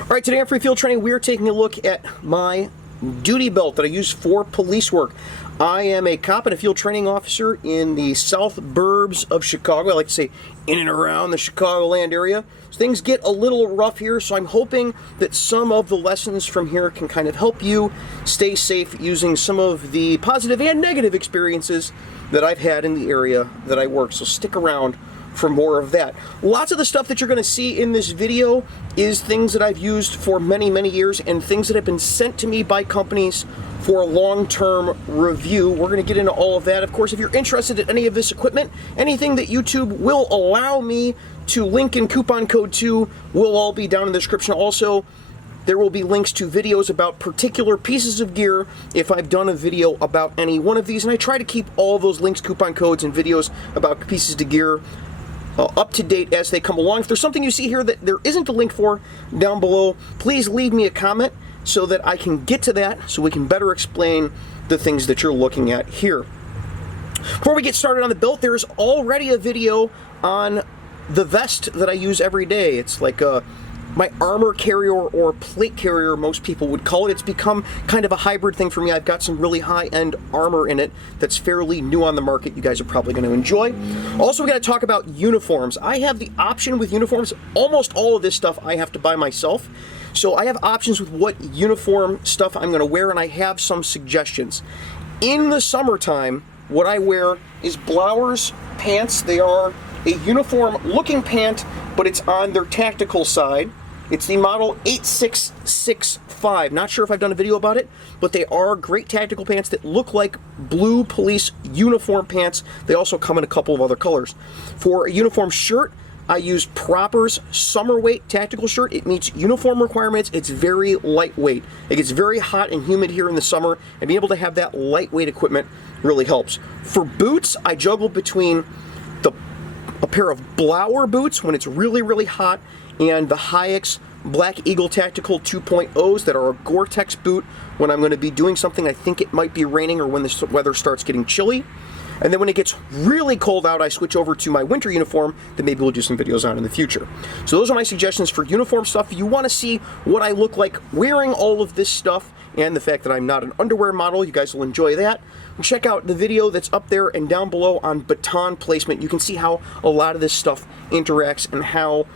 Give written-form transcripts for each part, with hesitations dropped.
All right, today on Free Field Training, we are taking a look at my duty belt that I use for police work. I am a cop and a field training officer in the south burbs of Chicago. I like to say in and around the Chicagoland area. So things get a little rough here, so I'm hoping that some of the lessons from here can kind of help you stay safe using some of the positive and negative experiences that I've had in the area that I work. So stick around for more of that. Lots of the stuff that you're going to see in this video is things that I've used for many, many years and things that have been sent to me by companies for a long-term review. We're going to get into all of that. Of course, if you're interested in any of this equipment, anything that YouTube will allow me to link and coupon code to will all be down in the description. Also, there will be links to videos about particular pieces of gear if I've done a video about any one of these, and I try to keep all those links, coupon codes, and videos about pieces of gear up to date as they come along. If there's something you see here that there isn't a link for down below, please leave me a comment so that I can get to that, so we can better explain the things that you're looking at here. Before we get started on the belt, there's already a video on the vest that I use every day. It's like my armor carrier or plate carrier, most people would call it. It's become kind of a hybrid thing for me. I've got some really high-end armor in it that's fairly new on the market. You guys are probably going to enjoy. Also, we got to talk about uniforms. I have the option with uniforms. Almost all of this stuff I have to buy myself. So I have options with what uniform stuff I'm going to wear, and I have some suggestions. In the summertime, what I wear is Blowers pants. They are a uniform-looking pant, but it's on their tactical side. It's the model 8665. Not sure if I've done a video about it, but they are great tactical pants that look like blue police uniform pants. They also come in a couple of other colors. For a uniform shirt, I use Proper's Summer Weight Tactical Shirt. It meets uniform requirements. It's very lightweight. It gets very hot and humid here in the summer, and being able to have that lightweight equipment really helps. For boots, I juggle between a pair of Blower boots when it's really, really hot, and the Hayek's Black Eagle Tactical 2.0s that are a Gore-Tex boot when I'm going to be doing something I think it might be raining or when the weather starts getting chilly. And then when it gets really cold out, I switch over to my winter uniform that maybe we'll do some videos on in the future. So those are my suggestions for uniform stuff. If you want to see what I look like wearing all of this stuff and the fact that I'm not an underwear model, you guys will enjoy that. Check out the video that's up there and down below on baton placement. You can see how a lot of this stuff interacts and how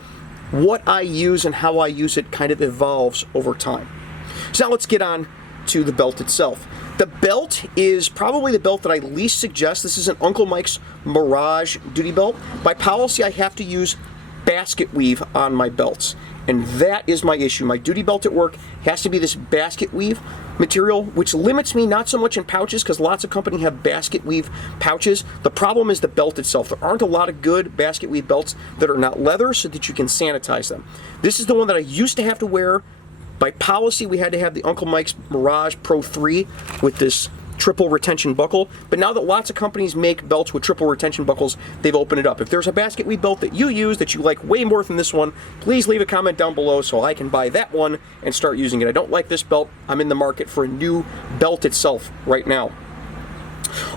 what I use and how I use it kind of evolves over time. So now let's get on to the belt itself. The belt is probably the belt that I least suggest. This is an Uncle Mike's Mirage duty belt. By policy, I have to use basket weave on my belts, and that is my issue. My duty belt at work has to be this basket weave material, which limits me not so much in pouches, because lots of companies have basket weave pouches. The problem is the belt itself. There aren't a lot of good basket weave belts that are not leather so that you can sanitize them. This is the one that I used to have to wear. By policy, we had to have the Uncle Mike's Mirage Pro 3 with this triple retention buckle, but now that lots of companies make belts with triple retention buckles, they've opened it up. If there's a basket weave belt that you use that you like way more than this one, please leave a comment down below so I can buy that one and start using it. I don't like this belt. I'm in the market for a new belt itself right now.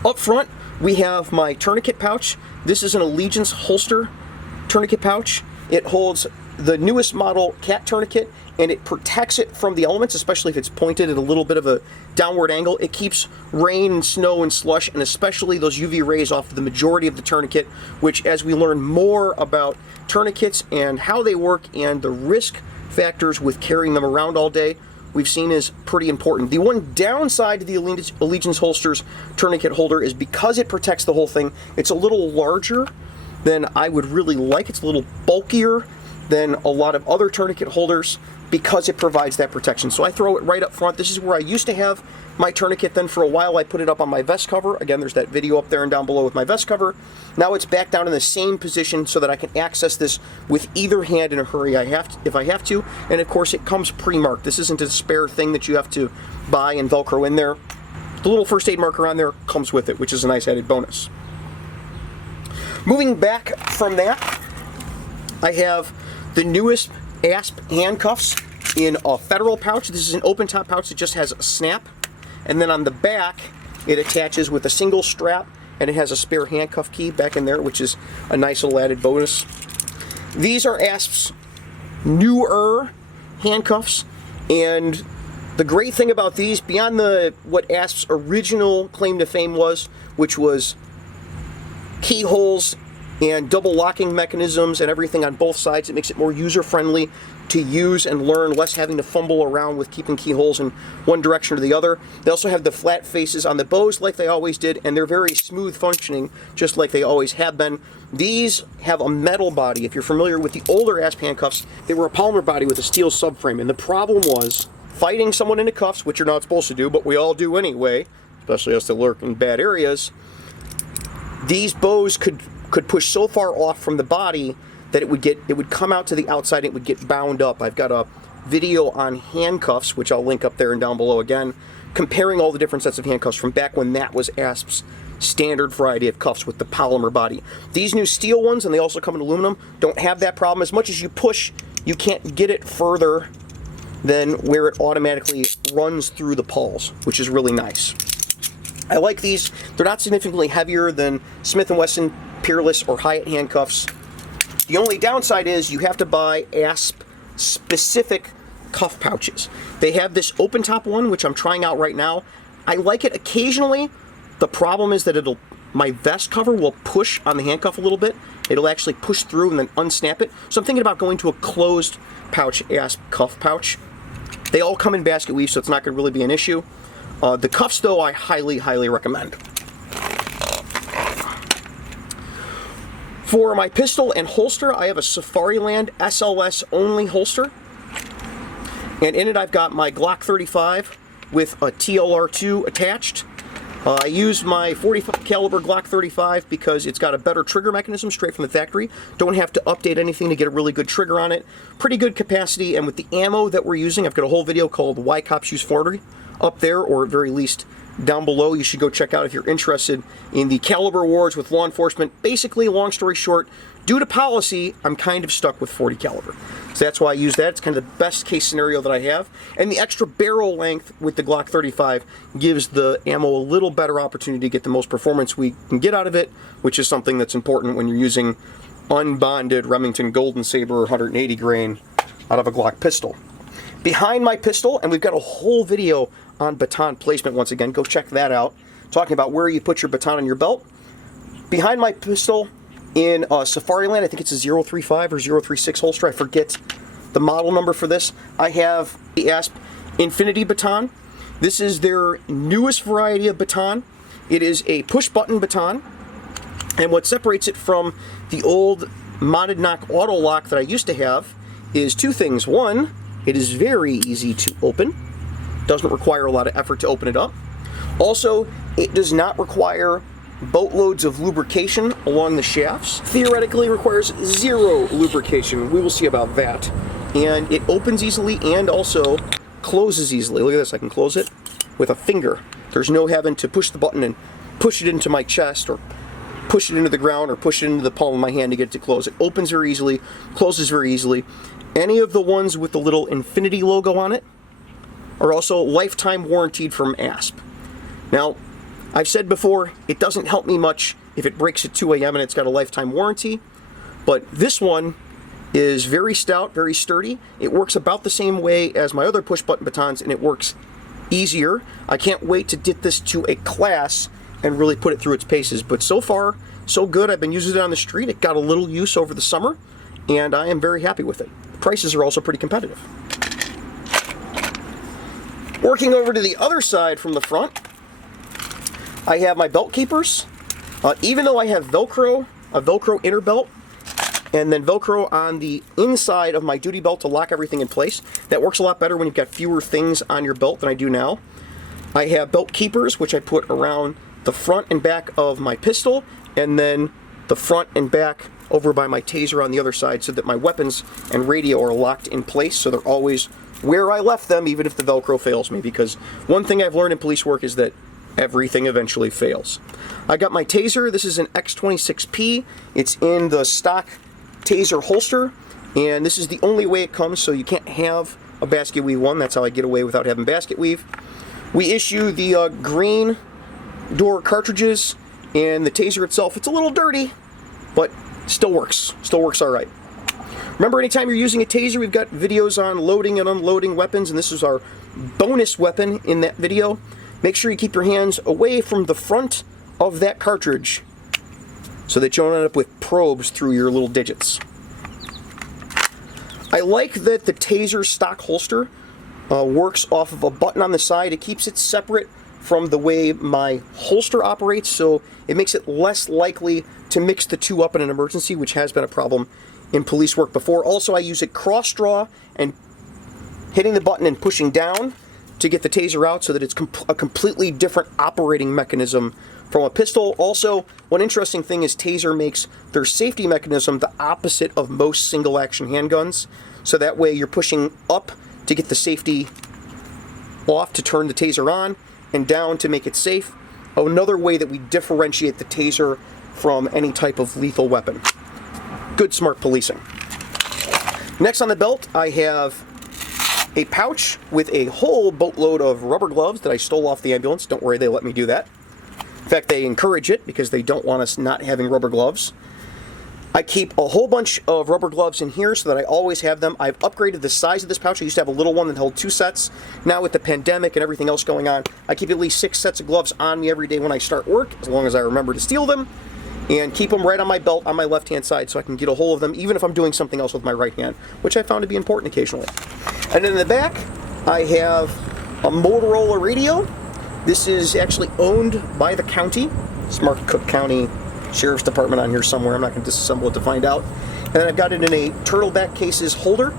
Up front, we have my tourniquet pouch. This is an Allegiance holster tourniquet pouch. It holds the newest model cat tourniquet, and it protects it from the elements, especially if it's pointed at a little bit of a downward angle. It keeps rain and snow and slush, and especially those UV rays off the majority of the tourniquet, which, as we learn more about tourniquets and how they work and the risk factors with carrying them around all day, we've seen is pretty important. The one downside to the Allegiance holsters tourniquet holder is because it protects the whole thing, it's a little larger than I would really like. It's a little bulkier than a lot of other tourniquet holders because it provides that protection. So I throw it right up front. This is where I used to have my tourniquet. Then for a while I put it up on my vest cover. Again, there's that video up there and down below with my vest cover. Now it's back down in the same position so that I can access this with either hand in a hurry if I have to. And of course it comes pre-marked. This isn't a spare thing that you have to buy and Velcro in there. The little first aid marker on there comes with it, which is a nice added bonus. Moving back from that, I have the newest ASP handcuffs in a federal pouch. This is an open top pouch that just has a snap, and then on the back it attaches with a single strap, and it has a spare handcuff key back in there, which is a nice little added bonus. These are ASP's newer handcuffs. And the great thing about these, beyond what ASP's original claim to fame was, which was keyholes and double locking mechanisms and everything on both sides, it makes it more user-friendly to use and learn, less having to fumble around with keeping keyholes in one direction or the other. They also have the flat faces on the bows like they always did, and they're very smooth functioning, just like they always have been. These have a metal body. If you're familiar with the older ASP handcuffs, they were a polymer body with a steel subframe, and the problem was fighting someone into cuffs, which you're not supposed to do, but we all do anyway, especially us that lurk in bad areas. These bows could push so far off from the body that it would come out to the outside and it would get bound up. I've got a video on handcuffs, which I'll link up there and down below again, comparing all the different sets of handcuffs from back when that was ASP's standard variety of cuffs with the polymer body. These new steel ones, and they also come in aluminum, don't have that problem. As much as you push, you can't get it further than where it automatically runs through the pawls, which is really nice. I like these. They're not significantly heavier than Smith & Wesson, Peerless, or Hyatt handcuffs. The only downside is you have to buy ASP-specific cuff pouches. They have this open top one, which I'm trying out right now. I like it occasionally. The problem is that my vest cover will push on the handcuff a little bit. It'll actually push through and then unsnap it. So I'm thinking about going to a closed pouch ASP cuff pouch. They all come in basket weave, so it's not going to really be an issue. The cuffs, though, I highly, highly recommend. For my pistol and holster, I have a Safariland SLS only holster. And in it I've got my Glock 35 with a TLR2 attached. I use my 45 caliber Glock 35 because it's got a better trigger mechanism straight from the factory. Don't have to update anything to get a really good trigger on it. Pretty good capacity, and with the ammo that we're using, I've got a whole video called Why Cops Use 40 up there, or at very least down below. You should go check out if you're interested in the caliber wars with law enforcement. Basically, long story short, due to policy, I'm kind of stuck with 40 caliber. So that's why I use that. It's kind of the best case scenario that I have. And the extra barrel length with the Glock 35 gives the ammo a little better opportunity to get the most performance we can get out of it, which is something that's important when you're using unbonded Remington Golden Saber 180 grain out of a Glock pistol. Behind my pistol, and we've got a whole video on baton placement once again, go check that out, talking about where you put your baton on your belt. Behind my pistol in Safariland, I think it's a 035 or 036 holster, I forget the model number for this, I have the ASP Infinity baton. This is their newest variety of baton. It is a push button baton, and what separates it from the old modded knock auto lock that I used to have is two things. One, it is very easy to open. Doesn't require a lot of effort to open it up. Also, it does not require boatloads of lubrication along the shafts. Theoretically, requires zero lubrication. We will see about that. And it opens easily and also closes easily. Look at this, I can close it with a finger. There's no having to push the button and push it into my chest or push it into the ground or push it into the palm of my hand to get it to close. It opens very easily, closes very easily. Any of the ones with the little Infinity logo on it are also lifetime warranted from ASP. Now, I've said before, it doesn't help me much if it breaks at 2 a.m. and it's got a lifetime warranty, but this one is very stout, very sturdy. It works about the same way as my other push-button batons, and it works easier. I can't wait to get this to a class and really put it through its paces, but so far, so good. I've been using it on the street. It got a little use over the summer, and I am very happy with it. The prices are also pretty competitive. Working over to the other side from the front, I have my belt keepers. Even though I have Velcro, a Velcro inner belt, and then Velcro on the inside of my duty belt to lock everything in place, that works a lot better when you've got fewer things on your belt than I do now. I have belt keepers, which I put around the front and back of my pistol, and then the front and back over by my taser on the other side, so that my weapons and radio are locked in place, so they're always where I left them, even if the Velcro fails me, because one thing I've learned in police work is that everything eventually fails. I got my taser. This is an X26P. It's in the stock taser holster, and this is the only way it comes, so you can't have a basket weave one. That's how I get away without having basket weave. We issue the green door cartridges, and the taser itself, it's a little dirty, but still works all right. Remember, anytime you're using a taser, we've got videos on loading and unloading weapons, and this is our bonus weapon in that video. Make sure you keep your hands away from the front of that cartridge so that you don't end up with probes through your little digits. I like that the taser stock holster works off of a button on the side. It keeps it separate from the way my holster operates, so it makes it less likely to mix the two up in an emergency, which has been a problem in police work before. Also, I use it cross draw and hitting the button and pushing down to get the taser out so that it's a completely different operating mechanism from a pistol. Also, one interesting thing is taser makes their safety mechanism the opposite of most single action handguns. So that way you're pushing up to get the safety off to turn the taser on and down to make it safe. Another way that we differentiate the taser from any type of lethal weapon. Good, smart policing. Next on the belt, I have a pouch with a whole boatload of rubber gloves that I stole off the ambulance. Don't worry, they let me do that. In fact, they encourage it because they don't want us not having rubber gloves. I keep a whole bunch of rubber gloves in here so that I always have them. I've upgraded the size of this pouch. I used to have a little one that held 2 sets. Now with the pandemic and everything else going on, I keep at least 6 sets of gloves on me every day when I start work, as long as I remember to steal them, and keep them right on my belt on my left-hand side so I can get a hold of them even if I'm doing something else with my right hand, which I found to be important occasionally. And then in the back, I have a Motorola radio. This is actually owned by the county. Smart Cook County Sheriff's Department on here somewhere. I'm not going to disassemble it to find out. And then I've got it in a Turtleback cases holder.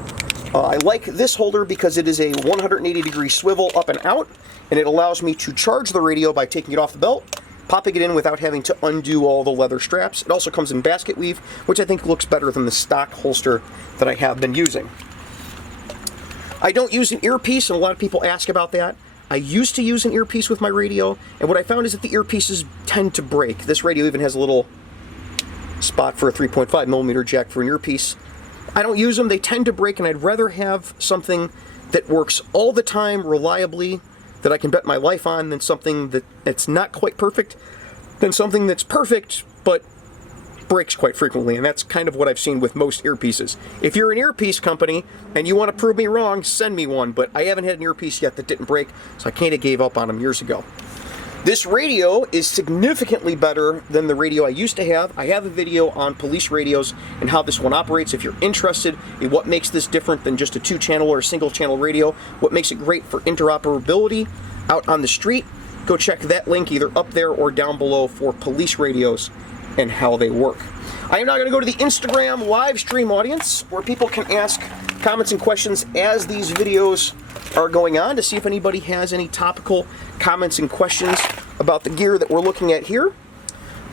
I like this holder because it is a 180-degree swivel up and out, and it allows me to charge the radio by taking it off the belt, popping it in without having to undo all the leather straps. It also comes in basket weave, which I think looks better than the stock holster that I have been using. I don't use an earpiece, and a lot of people ask about that. I used to use an earpiece with my radio, and what I found is that the earpieces tend to break. This radio even has a little spot for a 3.5 millimeter jack for an earpiece. I don't use them. They tend to break, and I'd rather have something that works all the time reliably, that I can bet my life on, than something that's not quite perfect, than something that's perfect but breaks quite frequently. And that's kind of what I've seen with most earpieces. If you're an earpiece company and you want to prove me wrong, send me one, but I haven't had an earpiece yet that didn't break, so I kind of gave up on them years ago. This radio is significantly better than the radio I used to have. I have a video on police radios and how this one operates. If you're interested in what makes this different than just a 2-channel or a single-channel radio, what makes it great for interoperability out on the street, go check that link either up there or down below for police radios and how they work. I am now going to go to the Instagram live stream audience where people can ask comments and questions as these videos are going on to see if anybody has any topical comments and questions about the gear that we're looking at here.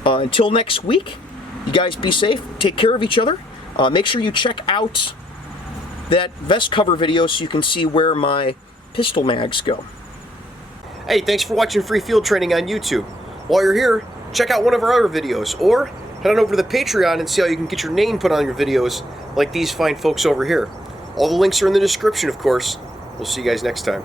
Until next week, you guys be safe, take care of each other. Make sure you check out that vest cover video so you can see where my pistol mags go. Hey, thanks for watching Free Field Training on YouTube. While you're here, check out one of our other videos, or head on over to the Patreon and see how you can get your name put on your videos like these fine folks over here. All the links are in the description, of course. We'll see you guys next time.